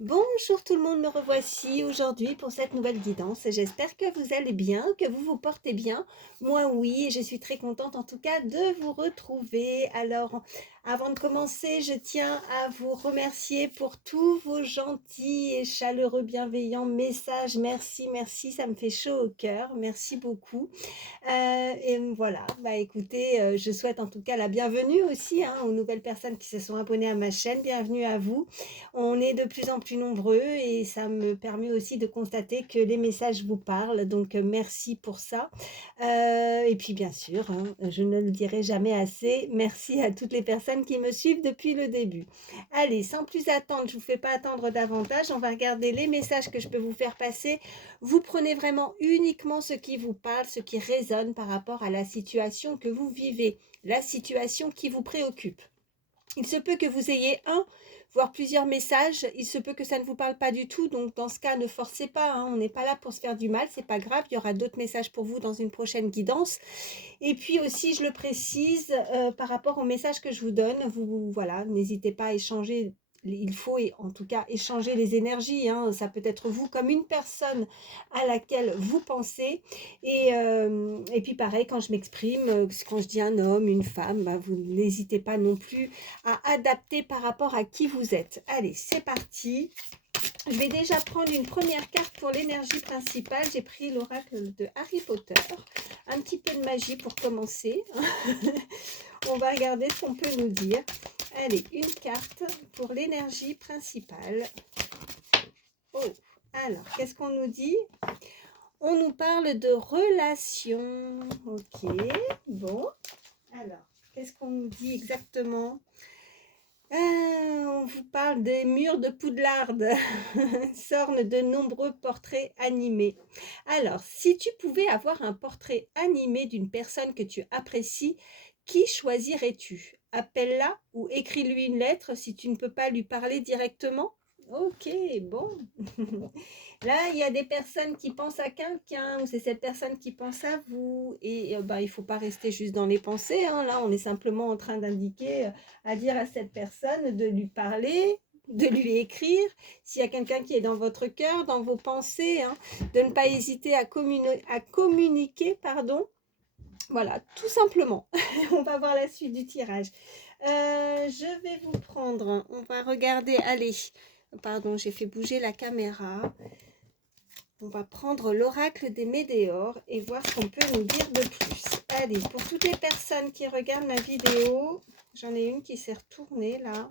Bonjour tout le monde, me revoici aujourd'hui pour cette nouvelle guidance. J'espère que vous allez bien, que vous vous portez bien. Moi oui, et je suis très contente en tout cas de vous retrouver. Alors, avant de commencer, je tiens à vous remercier pour tous vos gentils et chaleureux, bienveillants messages. Merci, merci, ça me fait chaud au cœur. Merci beaucoup. Et voilà, bah écoutez, je souhaite en tout cas la bienvenue aussi hein, aux nouvelles personnes qui se sont abonnées à ma chaîne. Bienvenue à vous. On est de plus en plus nombreux et ça me permet aussi de constater que les messages vous parlent. Donc merci pour ça. Et puis bien sûr, hein, je ne le dirai jamais assez, merci à toutes les personnes qui me suivent depuis le début. Allez, sans plus attendre, je ne vous fais pas attendre davantage. On va regarder les messages que je peux vous faire passer. Vous prenez vraiment uniquement ce qui vous parle, ce qui résonne par rapport à la situation que vous vivez, la situation qui vous préoccupe. Il se peut que vous ayez un, voire plusieurs messages. Il se peut que ça ne vous parle pas du tout. Donc, dans ce cas, ne forcez pas. Hein, on n'est pas là pour se faire du mal. C'est pas grave. Il y aura d'autres messages pour vous dans une prochaine guidance. Et puis aussi, je le précise, par rapport au message que je vous donne, voilà, n'hésitez pas à échanger. Il faut en tout cas échanger les énergies. Hein. Ça peut être vous comme une personne à laquelle vous pensez. Et puis pareil, quand je m'exprime, quand je dis un homme, une femme, bah, vous n'hésitez pas non plus à adapter par rapport à qui vous êtes. Allez, c'est parti. Je vais déjà prendre une première carte pour l'énergie principale. J'ai pris l'oracle de Harry Potter. Un petit peu de magie pour commencer. On va regarder ce qu'on peut nous dire. Allez, une carte pour l'énergie principale. Oh, alors, qu'est-ce qu'on nous dit? On nous parle de relations. Ok, bon. Alors, qu'est-ce qu'on nous dit exactement? On vous parle des murs de Poudlard, s'ornent de nombreux portraits animés. Alors, si tu pouvais avoir un portrait animé d'une personne que tu apprécies, qui choisirais-tu? Appelle-la ou écris-lui une lettre si tu ne peux pas lui parler directement? Ok, bon. Là, il y a des personnes qui pensent à quelqu'un, ou c'est cette personne qui pense à vous. Et ben, il ne faut pas rester juste dans les pensées. Hein. Là, on est simplement en train d'indiquer, à dire à cette personne de lui parler, de lui écrire. S'il y a quelqu'un qui est dans votre cœur, dans vos pensées, hein, de ne pas hésiter à communiquer, pardon. Voilà, tout simplement. On va voir la suite du tirage. Je vais vous prendre, on va regarder, allez, pardon, j'ai fait bouger la caméra. On va prendre l'oracle des météores et voir ce qu'on peut nous dire de plus. Allez, pour toutes les personnes qui regardent la vidéo, j'en ai une qui s'est retournée là.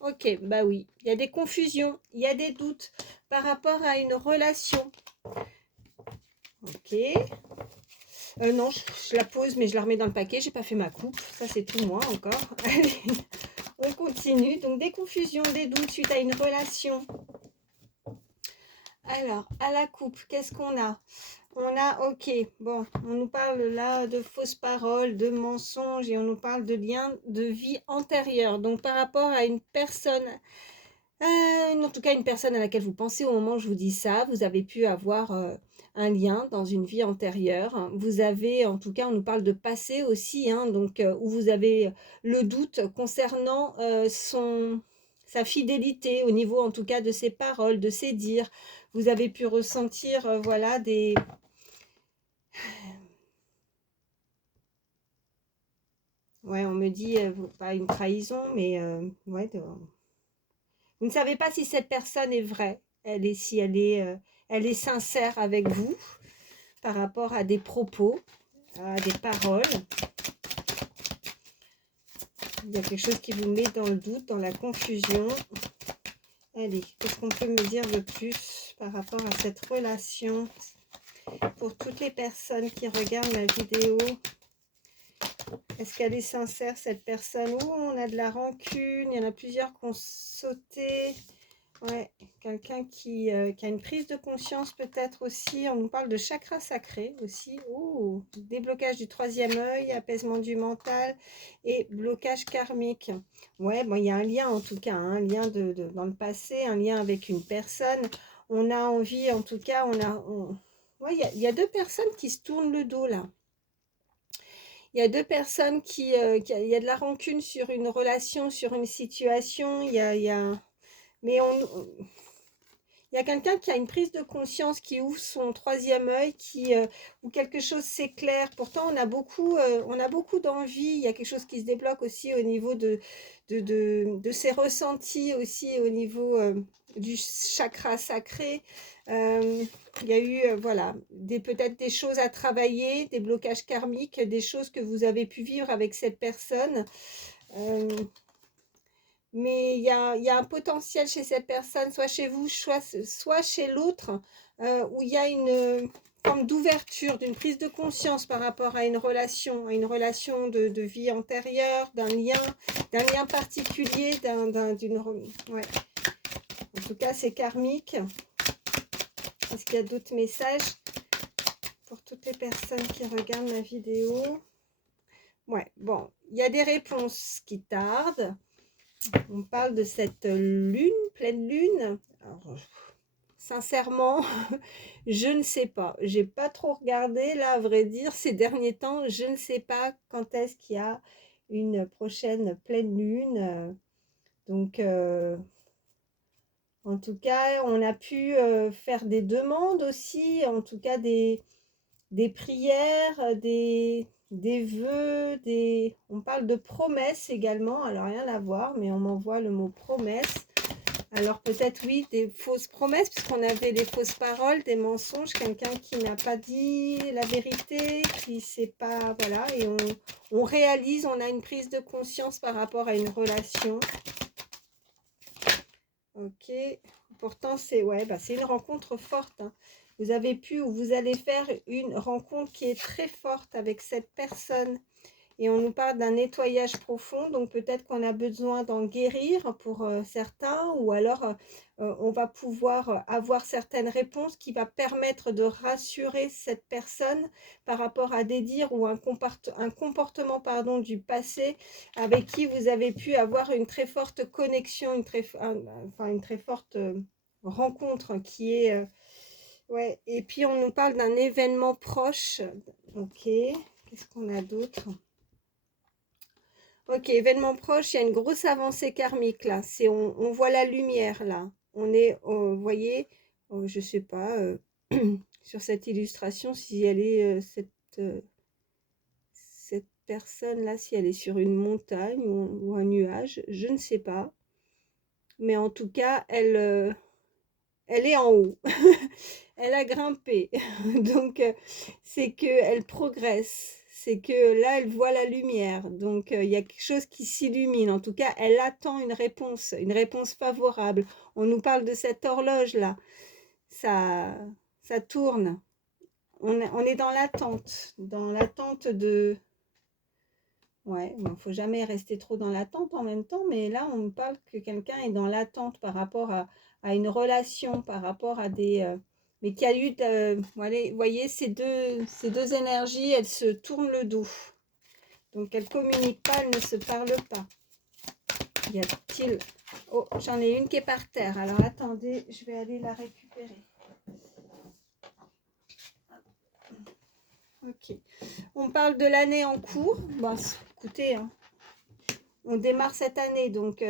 Ok, bah oui, il y a des confusions, il y a des doutes par rapport à une relation. Ok. Non, je la pose, mais je la remets dans le paquet. J'ai pas fait ma coupe. Ça, c'est tout moi encore. Allez, on continue. Donc, des confusions, des doutes suite à une relation. Alors, à la coupe, qu'est-ce qu'on a? On a, ok, bon, on nous parle là de fausses paroles, de mensonges et on nous parle de liens de vie antérieure. Donc, par rapport à une personne, en tout cas une personne à laquelle vous pensez au moment où je vous dis ça, vous avez pu avoir un lien dans une vie antérieure. Vous avez, en tout cas, on nous parle de passé aussi, hein, donc où vous avez le doute concernant sa fidélité au niveau, en tout cas, de ses paroles, de ses dires. Vous avez pu ressentir, voilà, ouais, on me dit, pas une trahison, mais ouais, vous ne savez pas si cette personne est vraie, si elle est sincère avec vous par rapport à des propos, à des paroles. Il y a quelque chose qui vous met dans le doute, dans la confusion. Allez, qu'est-ce qu'on peut me dire de plus par rapport à cette relation pour toutes les personnes qui regardent ma vidéo? Est-ce qu'elle est sincère, cette personne? Oh, on a de la rancune, il y en a plusieurs qui ont sauté. Ouais, quelqu'un qui a une prise de conscience peut-être aussi. On nous parle de chakra sacré aussi. Oh, déblocage du troisième œil, apaisement du mental et blocage karmique. Ouais, bon, il y a un lien en tout cas, hein, un lien dans le passé, un lien avec une personne. On a envie, en tout cas, ouais, il y a deux personnes qui se tournent le dos là. Il y a deux personnes il y a de la rancune sur une relation, sur une situation. Il y a Mais il y a quelqu'un qui a une prise de conscience, qui ouvre son troisième œil, où quelque chose s'éclaire. Pourtant, on a beaucoup d'envie. Il y a quelque chose qui se débloque aussi au niveau de ses ressentis, aussi au niveau du chakra sacré. Il y a eu, voilà, peut-être des choses à travailler, des blocages karmiques, des choses que vous avez pu vivre avec cette personne. Euh, mais il y a un potentiel chez cette personne, soit chez vous, soit chez l'autre, où il y a une forme d'ouverture, d'une prise de conscience par rapport à une relation de vie antérieure, d'un lien particulier, ouais. En tout cas, c'est karmique. Est-ce qu'il y a d'autres messages pour toutes les personnes qui regardent ma vidéo? Ouais, bon, il y a des réponses qui tardent. On parle de cette lune, pleine lune. Alors, sincèrement, je ne sais pas. J'ai pas trop regardé là, à vrai dire, ces derniers temps. Je ne sais pas quand est-ce qu'il y a une prochaine pleine lune. Donc, en tout cas, on a pu faire des demandes aussi, en tout cas des prières, des vœux, on parle de promesses également. Alors, rien à voir, mais on m'envoie le mot promesse. Alors peut-être oui, des fausses promesses, puisqu'on avait des fausses paroles, des mensonges, quelqu'un qui n'a pas dit la vérité, qui sait pas, voilà, et on réalise, on a une prise de conscience par rapport à une relation. Ok, pourtant c'est ouais, c'est une rencontre forte, hein. Vous avez pu ou vous allez faire une rencontre qui est très forte avec cette personne. Et on nous parle d'un nettoyage profond, donc peut-être qu'on a besoin d'en guérir pour certains, ou alors on va pouvoir avoir certaines réponses qui va permettre de rassurer cette personne par rapport à des dires ou un comportement pardon, du passé avec qui vous avez pu avoir une très forte connexion, une très forte rencontre qui est... ouais. Et puis on nous parle d'un événement proche. Ok, qu'est-ce qu'on a d'autre? Ok, événement proche, il y a une grosse avancée karmique là. On voit la lumière là. On est, vous voyez, je sais pas, sur cette illustration, si elle est, cette personne là, si elle est sur une montagne ou un nuage, je ne sais pas. Mais en tout cas, elle est en haut. Elle a grimpé. Donc, c'est qu'elle progresse. C'est que là, elle voit la lumière. Donc, il y a quelque chose qui s'illumine. En tout cas, elle attend une réponse favorable. On nous parle de cette horloge-là. Ça, ça tourne. On est dans l'attente de... Ouais, il ne faut jamais rester trop dans l'attente en même temps, mais là, on me parle que quelqu'un est dans l'attente par rapport à une relation, par rapport à des... mais qu'il y a eu, vous voyez, ces deux énergies, elles se tournent le dos. Donc, elles ne communiquent pas, elles ne se parlent pas. Y a-t-il... Oh, j'en ai une qui est par terre. Alors, attendez, je vais aller la récupérer. Ok. On parle de l'année en cours. Bon, écoutez, hein, on démarre cette année, donc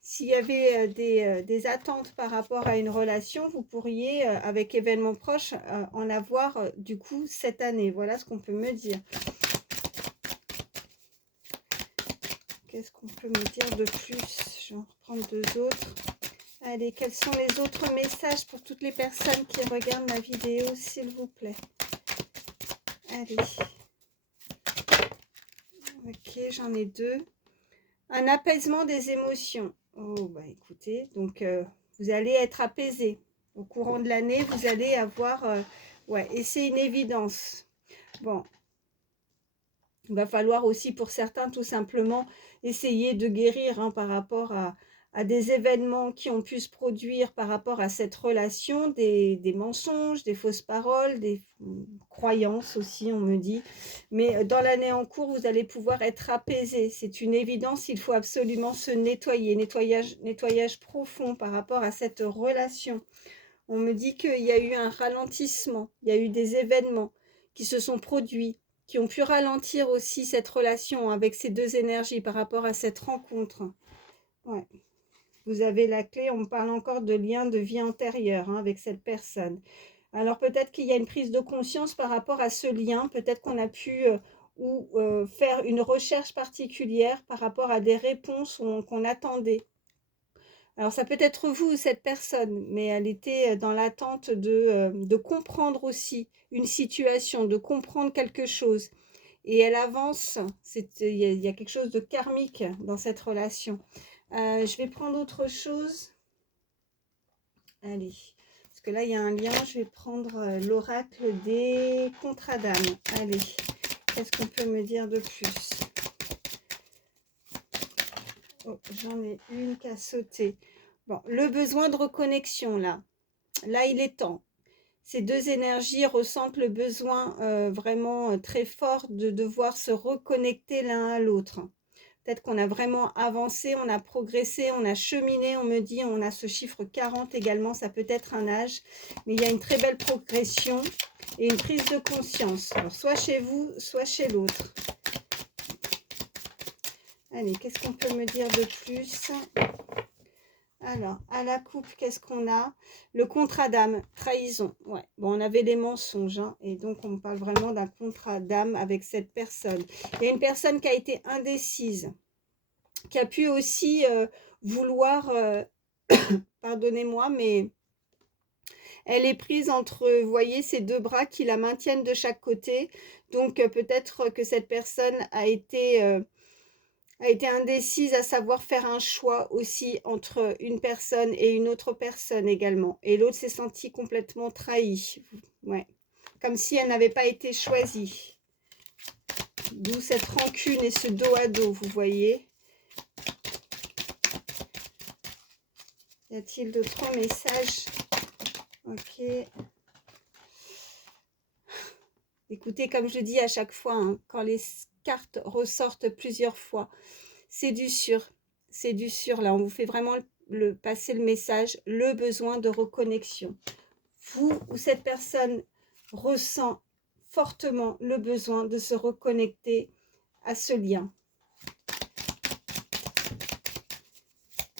s'il y avait des attentes par rapport à une relation, vous pourriez, avec événements proches, en avoir du coup cette année. Voilà ce qu'on peut me dire. Qu'est-ce qu'on peut me dire de plus? Je vais en reprendre deux autres. Allez, quels sont les autres messages pour toutes les personnes qui regardent ma vidéo, s'il vous plaît? Allez. Ok, j'en ai deux. Un apaisement des émotions. Oh, bah écoutez, donc vous allez être apaisé. Au courant de l'année, vous allez avoir... ouais, et c'est une évidence. Bon, il va falloir aussi pour certains tout simplement essayer de guérir hein, par rapport à des événements qui ont pu se produire par rapport à cette relation, des mensonges, des fausses paroles, des croyances aussi, on me dit. Mais dans l'année en cours, vous allez pouvoir être apaisé. C'est une évidence, il faut absolument se nettoyer, nettoyage profond par rapport à cette relation. On me dit qu'il y a eu un ralentissement, il y a eu des événements qui se sont produits, qui ont pu ralentir aussi cette relation avec ces deux énergies par rapport à cette rencontre. Ouais. vous avez la clé, on me parle encore de lien de vie antérieure hein, avec cette personne. Alors peut-être qu'il y a une prise de conscience par rapport à ce lien, peut-être qu'on a pu faire une recherche particulière par rapport à des réponses qu'on attendait. Alors ça peut être vous ou cette personne, mais elle était dans l'attente de comprendre aussi une situation, de comprendre quelque chose. Et elle avance, il y a quelque chose de karmique dans cette relation. Je vais prendre autre chose. Allez, parce que là, il y a un lien. Je vais prendre l'oracle des contrats d'âme. Allez, qu'est-ce qu'on peut me dire de plus? Oh, j'en ai une qui a sauté. Bon, le besoin de reconnexion, là. Là, il est temps. Ces deux énergies ressentent le besoin vraiment très fort de devoir se reconnecter l'un à l'autre. Peut-être qu'on a vraiment avancé, on a progressé, on a cheminé, on me dit, on a ce chiffre 40 également, ça peut être un âge, mais il y a une très belle progression et une prise de conscience, alors soit chez vous, soit chez l'autre. Allez, qu'est-ce qu'on peut me dire de plus? Alors, à la coupe, qu'est-ce qu'on a? Le contrat d'âme, trahison. Ouais. Bon, on avait les mensonges, hein, et donc on parle vraiment d'un contrat d'âme avec cette personne. Il y a une personne qui a été indécise, qui a pu aussi vouloir, pardonnez-moi, mais elle est prise entre, vous voyez, ces deux bras qui la maintiennent de chaque côté. Donc peut-être que cette personne a été indécise à savoir faire un choix aussi entre une personne et une autre personne également. Et l'autre s'est sentie complètement trahie. Ouais. Comme si elle n'avait pas été choisie. D'où cette rancune et ce dos à dos, vous voyez. Y a-t-il d'autres messages? Ok. Écoutez, comme je dis à chaque fois, hein, quand les cartes ressortent plusieurs fois, c'est du sûr. C'est du sûr. Là, on vous fait vraiment passer le message, le besoin de reconnexion. Vous ou cette personne ressent fortement le besoin de se reconnecter à ce lien.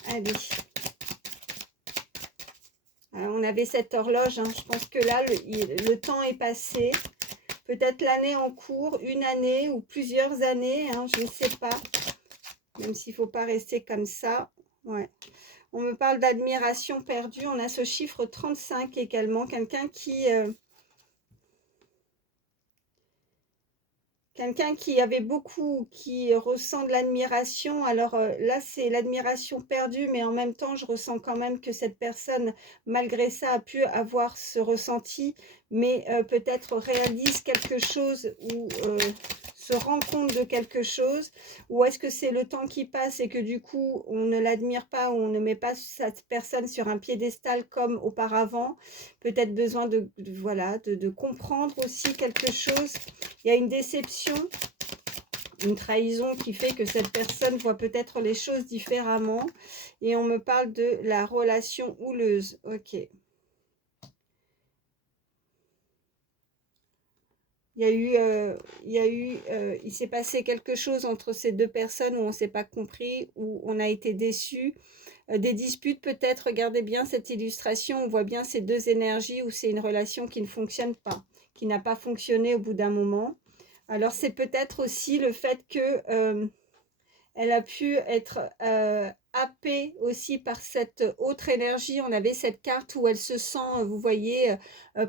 Allez. Alors, on avait cette horloge, hein. Je pense que là, le temps est passé. Peut-être l'année en cours, une année ou plusieurs années, hein, je ne sais pas. Même s'il ne faut pas rester comme ça. Ouais. On me parle d'admiration perdue. On a ce chiffre 35 également. Quelqu'un qui avait beaucoup, qui ressent de l'admiration. Alors là, c'est l'admiration perdue, mais en même temps, je ressens quand même que cette personne, malgré ça, a pu avoir ce ressenti, mais peut-être réalise quelque chose ou se rend compte de quelque chose, ou est-ce que c'est le temps qui passe et que du coup, on ne l'admire pas ou on ne met pas cette personne sur un piédestal comme auparavant, peut-être besoin voilà, de comprendre aussi quelque chose. Il y a une déception, une trahison qui fait que cette personne voit peut-être les choses différemment. Et on me parle de la relation houleuse. Ok. Il s'est passé quelque chose entre ces deux personnes où on ne s'est pas compris, où on a été déçus. Des disputes peut-être, regardez bien cette illustration, on voit bien ces deux énergies où c'est une relation qui ne fonctionne pas, qui n'a pas fonctionné au bout d'un moment. Alors c'est peut-être aussi le fait que elle a pu être happée aussi par cette autre énergie. On avait cette carte où elle se sent, vous voyez,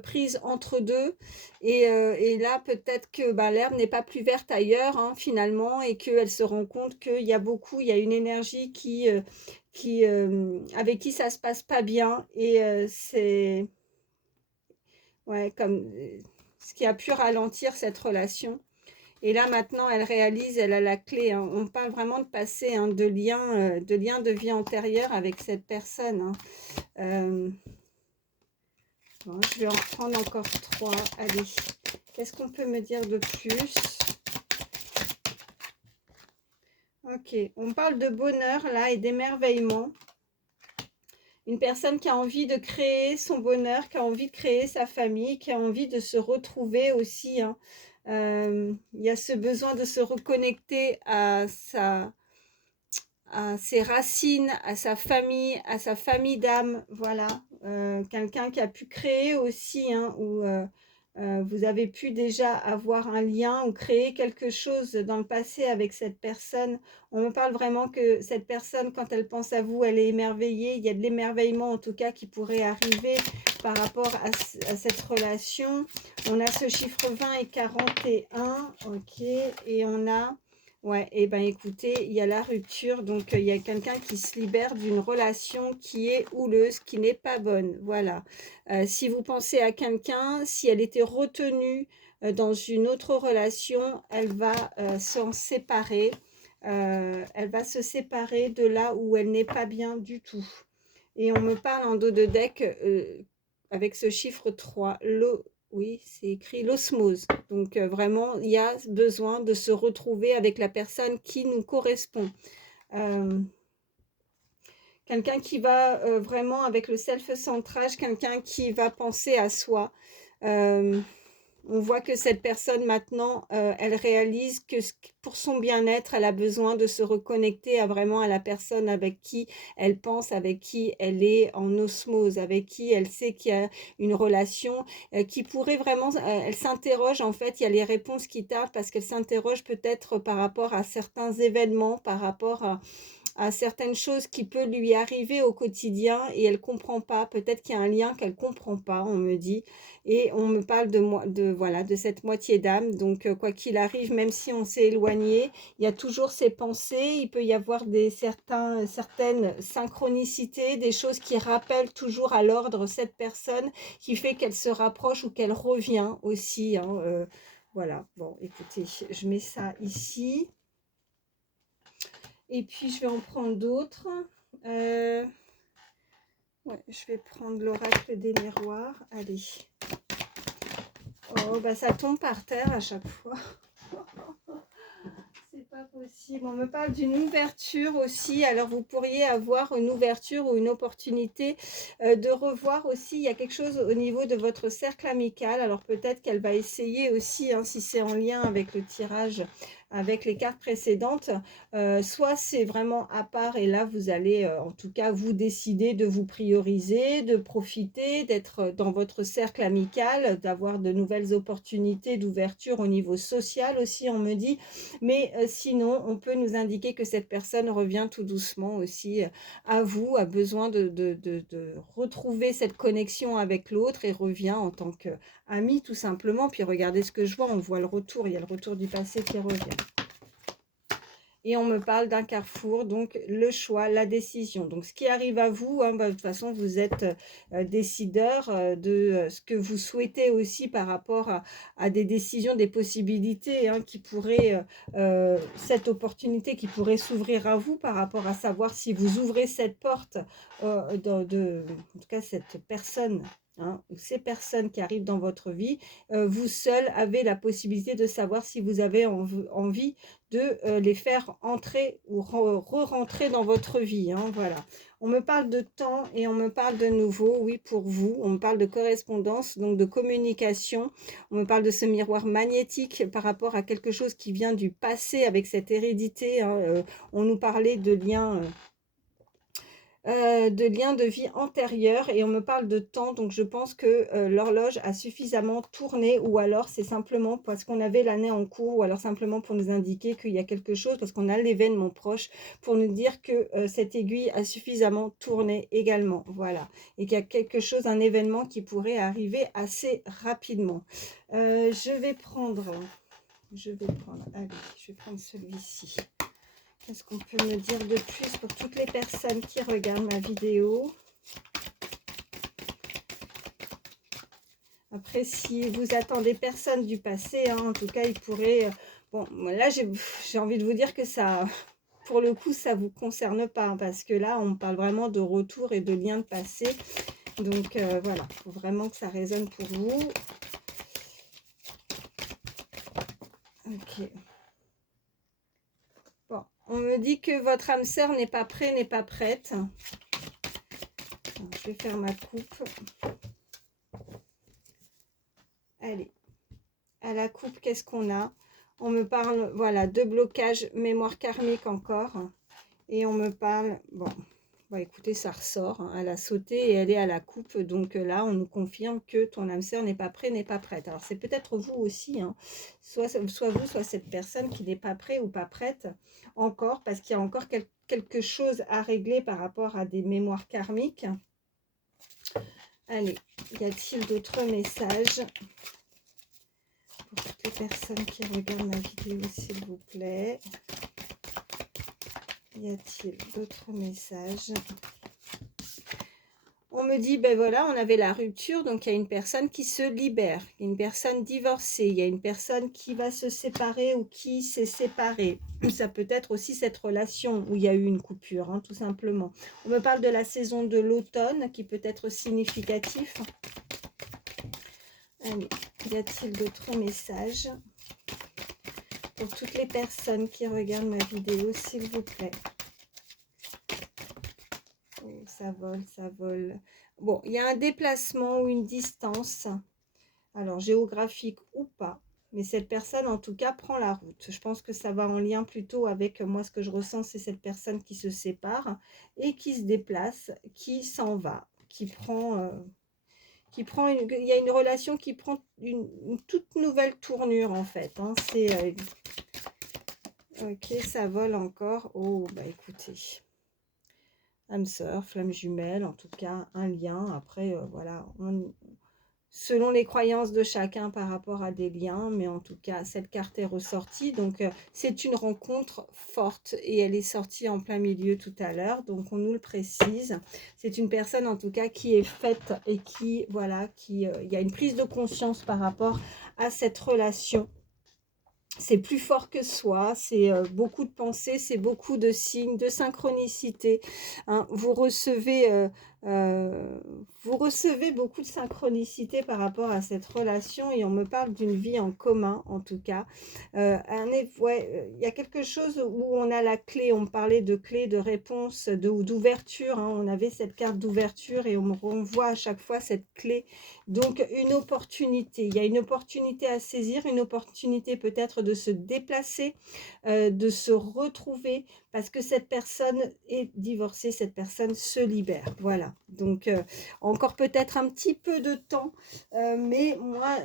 prise entre deux. Et là, peut-être que l'herbe n'est pas plus verte ailleurs, hein, finalement, et qu'elle se rend compte qu'il y a une énergie avec qui ça se passe pas bien. Et c'est ouais, comme ce qui a pu ralentir cette relation. Et là, maintenant, elle réalise, elle a la clé, hein. On parle vraiment de passer, hein, de liens de vie antérieure avec cette personne, hein. Bon, je vais en reprendre encore 3. Allez, qu'est-ce qu'on peut me dire de plus? Ok, on parle de bonheur là et d'émerveillement. Une personne qui a envie de créer son bonheur, qui a envie de créer sa famille, qui a envie de se retrouver aussi, hein. Il y a ce besoin de se reconnecter à ses racines, à sa famille d'âme, voilà. Quelqu'un qui a pu créer aussi, hein, ou vous avez pu déjà avoir un lien ou créer quelque chose dans le passé avec cette personne. On me parle vraiment que cette personne, quand elle pense à vous, elle est émerveillée. Il y a de l'émerveillement en tout cas qui pourrait arriver par rapport à cette relation. On a ce chiffre 20 et 41, ok, et on a... Ouais, et ben écoutez, il y a la rupture, donc il y a quelqu'un qui se libère d'une relation qui est houleuse, qui n'est pas bonne, voilà. Si vous pensez à quelqu'un, si elle était retenue dans une autre relation, elle va s'en séparer. Elle va se séparer de là où elle n'est pas bien du tout. Et on me parle en dos de deck avec ce chiffre 3, oui, c'est écrit l'osmose. Donc vraiment, il y a besoin de se retrouver avec la personne qui nous correspond. Quelqu'un qui va vraiment avec le self-centrage, quelqu'un qui va penser à soi. On voit que cette personne maintenant, elle réalise que pour son bien-être, elle a besoin de se reconnecter à la personne avec qui elle pense, avec qui elle est en osmose, avec qui elle sait qu'il y a une relation qui pourrait vraiment, elle s'interroge en fait, il y a les réponses qui tardent parce qu'elle s'interroge peut-être par rapport à certains événements, par rapport à certaines choses qui peuvent lui arriver au quotidien et elle comprend pas. Peut-être qu'il y a un lien qu'elle comprend pas, on me dit. Et on me parle de moi, voilà, de cette moitié d'âme. Donc, quoi qu'il arrive, même si on s'est éloigné, il y a toujours ces pensées. Il peut y avoir certaines synchronicités, des choses qui rappellent toujours à l'ordre cette personne, qui fait qu'elle se rapproche ou qu'elle revient aussi, hein, voilà. Bon, écoutez, je mets ça ici. Et puis, je vais en prendre d'autres. Ouais, je vais prendre l'oracle des miroirs. Allez. Oh, bah ça tombe par terre à chaque fois. C'est pas possible. On me parle d'une ouverture aussi. Alors, vous pourriez avoir une ouverture ou une opportunité de revoir aussi. Il y a quelque chose au niveau de votre cercle amical. Alors, peut-être qu'elle va essayer aussi, hein, si c'est en lien avec le tirage, avec les cartes précédentes. Soit c'est vraiment à part et là, vous allez en tout cas vous décider de vous prioriser, de profiter, d'être dans votre cercle amical, d'avoir de nouvelles opportunités d'ouverture au niveau social aussi, on me dit. Mais sinon, on peut nous indiquer que cette personne revient tout doucement aussi à vous, a besoin de retrouver cette connexion avec l'autre et revient en tant qu'ami tout simplement. Puis regardez ce que je vois, on voit le retour, il y a le retour du passé qui revient. Et on me parle d'un carrefour, donc le choix, la décision. Donc ce qui arrive à vous, hein, bah, de toute façon, vous êtes décideur de ce que vous souhaitez aussi par rapport à des décisions, des possibilités hein, qui pourraient, cette opportunité qui pourrait s'ouvrir à vous par rapport à savoir si vous ouvrez cette porte en tout cas cette personne. Hein, ou ces personnes qui arrivent dans votre vie, vous seul avez la possibilité de savoir si vous avez envie de les faire entrer ou re-rentrer dans votre vie. Hein, voilà. On me parle de temps et on me parle de nouveau, oui, pour vous. On me parle de correspondance, donc de communication. On me parle de ce miroir magnétique par rapport à quelque chose qui vient du passé avec cette hérédité. Hein, on nous parlait de liens... de liens de vie antérieurs et on me parle de temps, donc je pense que l'horloge a suffisamment tourné ou alors c'est simplement parce qu'on avait l'année en cours ou alors simplement pour nous indiquer qu'il y a quelque chose parce qu'on a l'événement proche pour nous dire que cette aiguille a suffisamment tourné également, voilà, et qu'il y a quelque chose, un événement qui pourrait arriver assez rapidement. Je vais prendre, allez, je vais prendre celui-ci. Qu'est-ce qu'on peut me dire de plus pour toutes les personnes qui regardent ma vidéo? Après, si vous attendez personne du passé, hein, en tout cas, il pourrait... Bon, là, j'ai envie de vous dire que ça, pour le coup, ça ne vous concerne pas, hein, parce que là, on parle vraiment de retour et de lien de passé. Donc, voilà, il faut vraiment que ça résonne pour vous. Ok. Bon, on me dit que votre âme sœur n'est pas prêt, n'est pas prête. Je vais faire ma coupe. Allez, à la coupe, qu'est-ce qu'on a? On me parle, voilà, de blocage, mémoire karmique encore. Et on me parle, bon, bah écoutez, ça ressort, hein, elle a sauté et elle est à la coupe. Donc là, on nous confirme que ton âme sœur n'est pas prêt, n'est pas prête. Alors c'est peut-être vous aussi, hein, soit vous, soit cette personne qui n'est pas prêt ou pas prête encore, parce qu'il y a encore quelque chose à régler par rapport à des mémoires karmiques. Allez, y a-t-il d'autres messages pour toutes les personnes qui regardent ma vidéo, s'il vous plaît? Y a-t-il d'autres messages? On me dit, ben voilà, on avait la rupture, donc il y a une personne qui se libère, une personne divorcée, il y a une personne qui va se séparer ou qui s'est séparée. Ça peut être aussi cette relation où il y a eu une coupure, hein, tout simplement. On me parle de la saison de l'automne qui peut être significatif. Allez, y a-t-il d'autres messages pour toutes les personnes qui regardent ma vidéo, s'il vous plaît? Oh, ça vole, ça vole. Bon, il y a un déplacement ou une distance, alors géographique ou pas, mais cette personne en tout cas prend la route. Je pense que ça va en lien plutôt avec moi, ce que je ressens, c'est cette personne qui se sépare et qui se déplace, qui s'en va, qui prend il y a une relation qui prend une toute nouvelle tournure en fait, hein. C'est ok, ça vole encore. Oh bah écoutez, âme sœur, flamme jumelle, en tout cas un lien. Après voilà, selon les croyances de chacun par rapport à des liens, mais en tout cas cette carte est ressortie, donc c'est une rencontre forte et elle est sortie en plein milieu tout à l'heure, donc on nous le précise. C'est une personne en tout cas qui est faite et qui voilà, il y a une prise de conscience par rapport à cette relation. C'est plus fort que soi, c'est beaucoup de pensées, c'est beaucoup de signes, de synchronicité, hein. Vous recevez beaucoup de synchronicité par rapport à cette relation et on me parle d'une vie en commun en tout cas. Ouais, y a quelque chose où on a la clé, on me parlait de clé, de réponse, d'ouverture, hein. On avait cette carte d'ouverture et on me renvoie à chaque fois cette clé. Donc une opportunité, il y a une opportunité à saisir, une opportunité peut-être de se déplacer, de se retrouver, parce que cette personne est divorcée, cette personne se libère. Voilà, donc encore peut-être un petit peu de temps, mais moi...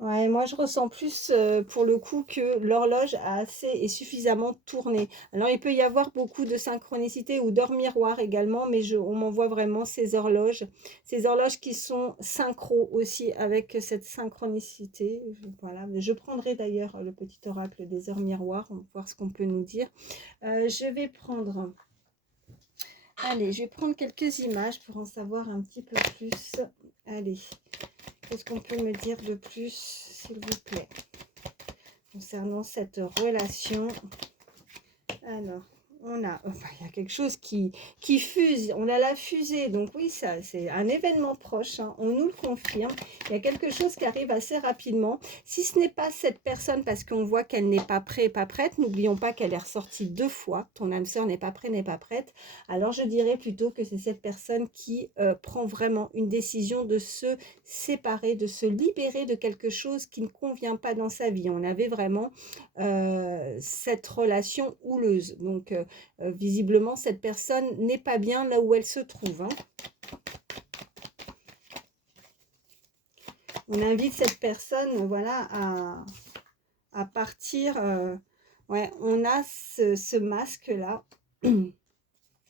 Ouais, moi je ressens plus pour le coup que l'horloge a assez et suffisamment tourné. Alors il peut y avoir beaucoup de synchronicité ou d'heures miroirs également, mais on m'envoie vraiment ces horloges qui sont synchro aussi avec cette synchronicité. Voilà, je prendrai d'ailleurs le petit oracle des heures miroirs, on va voir ce qu'on peut nous dire. Je vais prendre, allez, je vais prendre quelques images pour en savoir un petit peu plus. Allez. Qu'est-ce qu'on peut me dire de plus, s'il vous plaît, concernant cette relation? Alors, on a, enfin, il y a quelque chose qui fuse, on a la fusée, donc oui, ça, c'est un événement proche, hein, on nous le confirme, il y a quelque chose qui arrive assez rapidement. Si ce n'est pas cette personne, parce qu'on voit qu'elle n'est pas prête, pas prête, n'oublions pas qu'elle est ressortie 2 fois, ton âme sœur n'est pas prête, n'est pas prête, alors je dirais plutôt que c'est cette personne qui prend vraiment une décision de se séparer, de se libérer de quelque chose qui ne convient pas dans sa vie. On avait vraiment cette relation houleuse, donc visiblement, cette personne n'est pas bien là où elle se trouve, hein. On invite cette personne, voilà, à partir. Ouais, on a ce masque-là.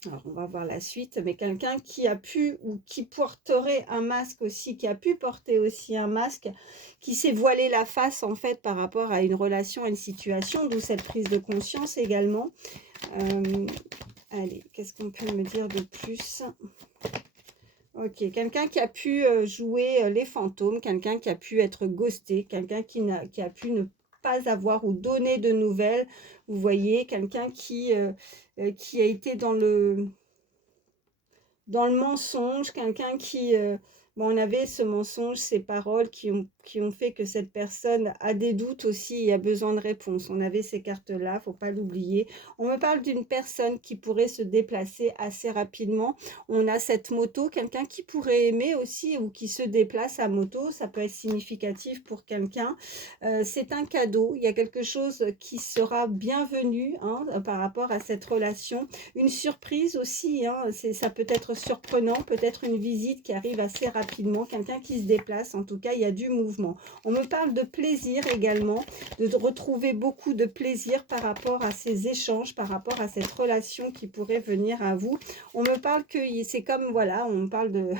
Alors, on va voir la suite, mais quelqu'un qui a pu ou qui porterait un masque aussi, qui a pu porter aussi un masque, qui s'est voilé la face en fait par rapport à une relation, à une situation, d'où cette prise de conscience également. Allez, qu'est-ce qu'on peut me dire de plus? Ok, quelqu'un qui a pu jouer les fantômes, quelqu'un qui a pu être ghosté, quelqu'un qui a pu ne pas avoir ou donner de nouvelles. Vous voyez, quelqu'un qui a été dans le mensonge, quelqu'un qui Bon, on avait ce mensonge, ces paroles qui ont fait que cette personne a des doutes aussi et a besoin de réponses. On avait ces cartes-là, faut pas l'oublier. On me parle d'une personne qui pourrait se déplacer assez rapidement. On a cette moto, quelqu'un qui pourrait aimer aussi ou qui se déplace à moto. Ça peut être significatif pour quelqu'un. C'est un cadeau. Il y a quelque chose qui sera bienvenu hein, par rapport à cette relation. Une surprise aussi, hein, ça peut être surprenant, peut-être une visite qui arrive assez rapidement, quelqu'un qui se déplace, en tout cas il y a du mouvement. On me parle de plaisir également, de retrouver beaucoup de plaisir par rapport à ces échanges, par rapport à cette relation qui pourrait venir à vous. On me parle que c'est comme, voilà, on me parle de...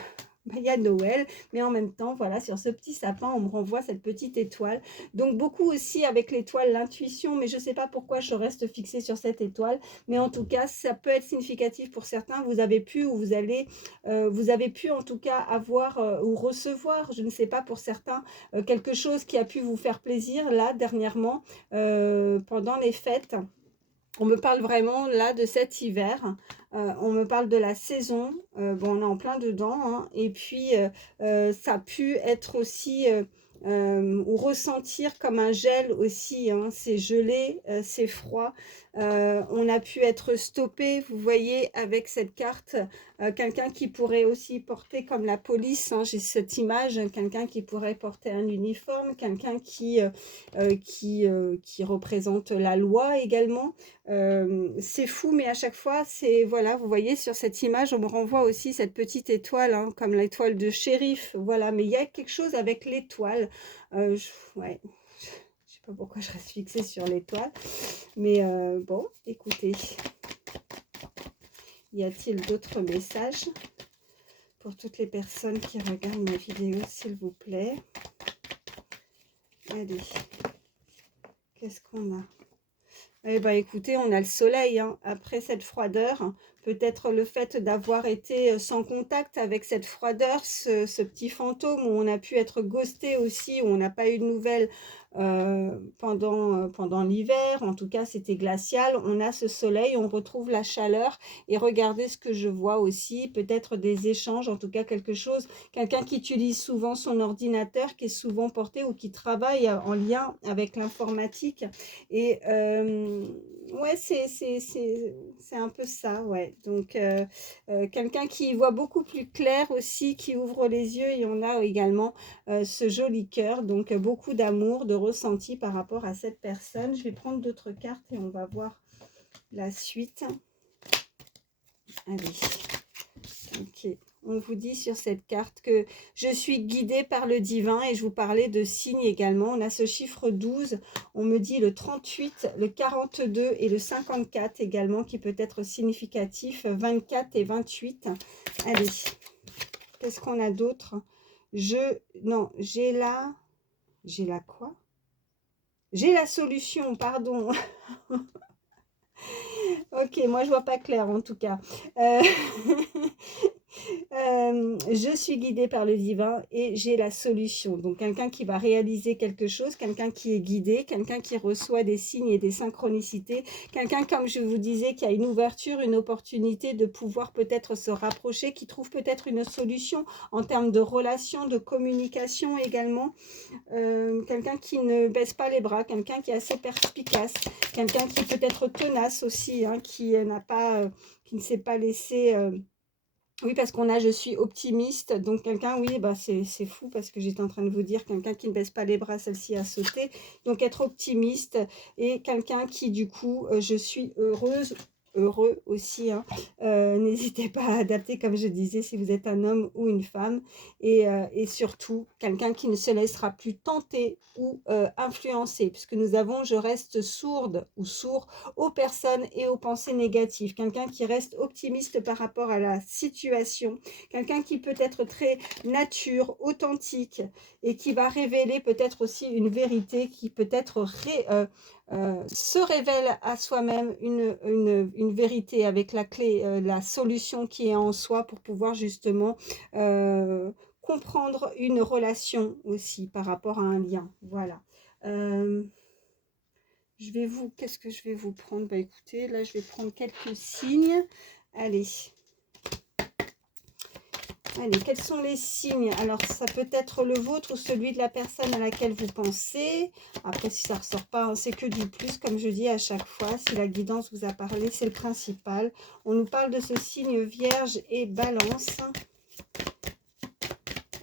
Il y a Noël, mais en même temps, voilà, sur ce petit sapin, on me renvoie cette petite étoile. Donc, beaucoup aussi avec l'étoile, l'intuition, mais je ne sais pas pourquoi je reste fixée sur cette étoile. Mais en tout cas, ça peut être significatif pour certains. Vous avez pu ou vous avez pu en tout cas avoir ou recevoir, je ne sais pas pour certains, quelque chose qui a pu vous faire plaisir là dernièrement pendant les fêtes. On me parle vraiment là de cet hiver. On me parle de la saison. Bon, on est en plein dedans. Hein. Et puis, ça a pu être aussi ou ressentir comme un gel aussi. Hein. C'est gelé, c'est froid. On a pu être stoppé, vous voyez, avec cette carte. Quelqu'un qui pourrait aussi porter comme la police. Hein. J'ai cette image, quelqu'un qui pourrait porter un uniforme, quelqu'un qui représente la loi également. C'est fou, mais à chaque fois, c'est, voilà, vous voyez, sur cette image, on me renvoie aussi cette petite étoile, hein, comme l'étoile de shérif, voilà, mais il y a quelque chose avec l'étoile, ouais, je sais pas pourquoi je reste fixée sur l'étoile, mais bon, écoutez, y a-t-il d'autres messages pour toutes les personnes qui regardent ma vidéo, s'il vous plaît? Allez, qu'est-ce qu'on a? Eh ben, écoutez, on a le soleil, hein. Après cette froideur, peut-être le fait d'avoir été sans contact avec cette froideur, ce petit fantôme où on a pu être ghosté aussi, où on n'a pas eu de nouvelles pendant l'hiver. En tout cas, c'était glacial. On a ce soleil, on retrouve la chaleur. Et regardez ce que je vois aussi, peut-être des échanges, en tout cas quelque chose, quelqu'un qui utilise souvent son ordinateur, qui est souvent porté ou qui travaille en lien avec l'informatique. Et ouais, c'est un peu ça, ouais. Donc, quelqu'un qui voit beaucoup plus clair aussi, qui ouvre les yeux, et on a également ce joli cœur, donc beaucoup d'amour, de ressenti par rapport à cette personne. Je vais prendre d'autres cartes et on va voir la suite. Allez, ok. On vous dit sur cette carte que je suis guidée par le divin et je vous parlais de signes également. On a ce chiffre 12, on me dit le 38, le 42 et le 54 également qui peut être significatif, 24 et 28. Allez, qu'est-ce qu'on a d'autre? Non, j'ai la quoi? J'ai la solution, pardon. Ok, moi je vois pas clair en tout cas. Je suis guidée par le divin et j'ai la solution. Donc quelqu'un qui va réaliser quelque chose, quelqu'un qui est guidé, quelqu'un qui reçoit des signes et des synchronicités, quelqu'un, comme je vous disais, qui a une ouverture, une opportunité de pouvoir peut-être se rapprocher, qui trouve peut-être une solution en termes de relations, de communication également. Quelqu'un qui ne baisse pas les bras, quelqu'un qui est assez perspicace, quelqu'un qui peut être tenace aussi, hein, qui ne s'est pas laissé... Oui, parce qu'on a je suis optimiste, donc quelqu'un, oui, bah c'est fou parce que j'étais en train de vous dire quelqu'un qui ne baisse pas les bras, celle-ci a sauté. Donc être optimiste et quelqu'un qui du coup, je suis heureuse, heureux aussi, hein. N'hésitez pas à adapter comme je disais si vous êtes un homme ou une femme et surtout quelqu'un qui ne se laissera plus tenter ou influencer puisque nous avons je reste sourde ou sourd aux personnes et aux pensées négatives, quelqu'un qui reste optimiste par rapport à la situation, quelqu'un qui peut être très nature, authentique et qui va révéler peut-être aussi une vérité qui peut-être se révèle à soi-même une vérité avec la clé, la solution qui est en soi pour pouvoir justement comprendre une relation aussi par rapport à un lien. Voilà. Qu'est-ce que je vais vous prendre? Bah écoutez, là je vais prendre quelques signes. Allez. Allez, quels sont les signes? Alors, ça peut être le vôtre ou celui de la personne à laquelle vous pensez. Après, si ça ne ressort pas, hein, c'est que du plus, comme je dis à chaque fois. Si la guidance vous a parlé, c'est le principal. On nous parle de ce signe Vierge et Balance.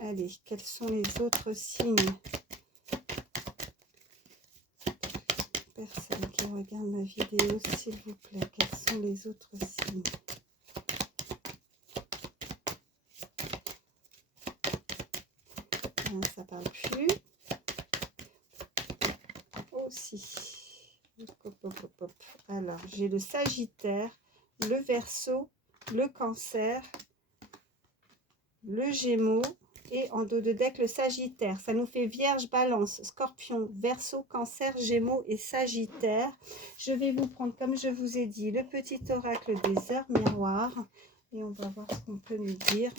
Allez, quels sont les autres signes? Personne qui regarde ma vidéo, s'il vous plaît. Quels sont les autres signes? Ça parle plus. Aussi. Hop, hop, hop, hop. Alors, j'ai le Sagittaire, le Verseau, le Cancer, le Gémeaux et en dos de deck le Sagittaire. Ça nous fait Vierge, Balance, Scorpion, Verseau, Cancer, Gémeaux et Sagittaire. Je vais vous prendre, comme je vous ai dit, le petit oracle des heures miroirs et on va voir ce qu'on peut nous dire.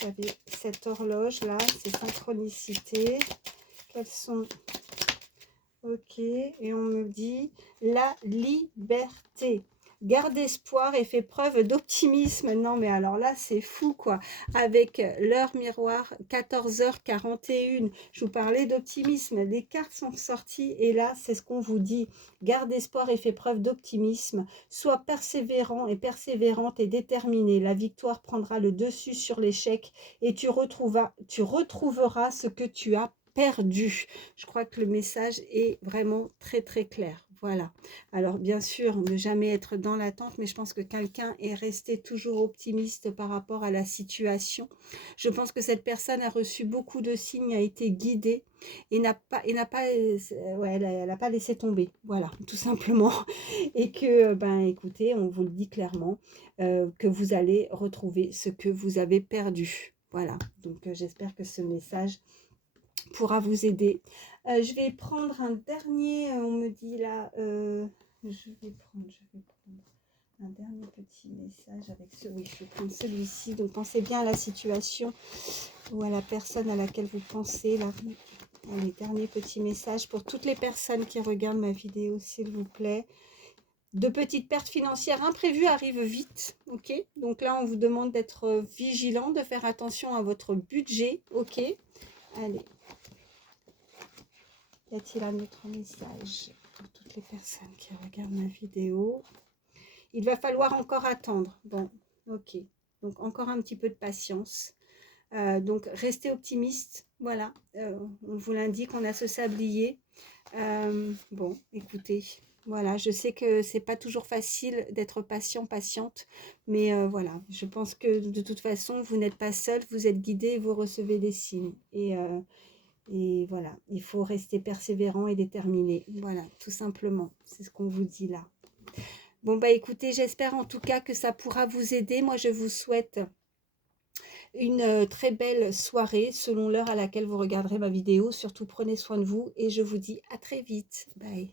J'avais cette horloge là, c'est synchronicité. Quelles sont... Ok, et on me dit la liberté. Garde espoir et fais preuve d'optimisme. Non, mais alors là, c'est fou, quoi. Avec l'heure miroir, 14h41. Je vous parlais d'optimisme. Les cartes sont sorties et là, c'est ce qu'on vous dit. Garde espoir et fais preuve d'optimisme. Sois persévérant et persévérante et déterminé. La victoire prendra le dessus sur l'échec et tu retrouveras ce que tu as perdu. Je crois que le message est vraiment très très clair. Voilà. Alors bien sûr, ne jamais être dans l'attente, mais je pense que quelqu'un est resté toujours optimiste par rapport à la situation. Je pense que cette personne a reçu beaucoup de signes, a été guidée et n'a pas, ouais, elle n'a pas laissé tomber. Voilà, tout simplement. Et que, ben écoutez, on vous le dit clairement, que vous allez retrouver ce que vous avez perdu. Voilà. Donc j'espère que ce message pourra vous aider. Je vais prendre un dernier, on me dit là, je vais prendre un dernier petit message avec ce, oui, je vais prendre celui-ci. Donc pensez bien à la situation ou à la personne à laquelle vous pensez là. Allez, dernier petit message pour toutes les personnes qui regardent ma vidéo, s'il vous plaît. De petites pertes financières imprévues arrivent vite, ok? Donc là, on vous demande d'être vigilant, de faire attention à votre budget, ok? Allez. Y a-t-il un autre message pour toutes les personnes qui regardent ma vidéo? Il va falloir encore attendre. Bon, ok. Donc, encore un petit peu de patience. Donc, restez optimiste. Voilà, on vous l'indique, on a ce sablier. Bon, écoutez, voilà, je sais que c'est pas toujours facile d'être patient, patiente, mais voilà, je pense que de toute façon, vous n'êtes pas seul, vous êtes guidé, vous recevez des signes. Et voilà, il faut rester persévérant et déterminé. Voilà, tout simplement, c'est ce qu'on vous dit là. Bon, bah écoutez, j'espère en tout cas que ça pourra vous aider. Moi, je vous souhaite une très belle soirée selon l'heure à laquelle vous regarderez ma vidéo. Surtout, prenez soin de vous et je vous dis à très vite. Bye.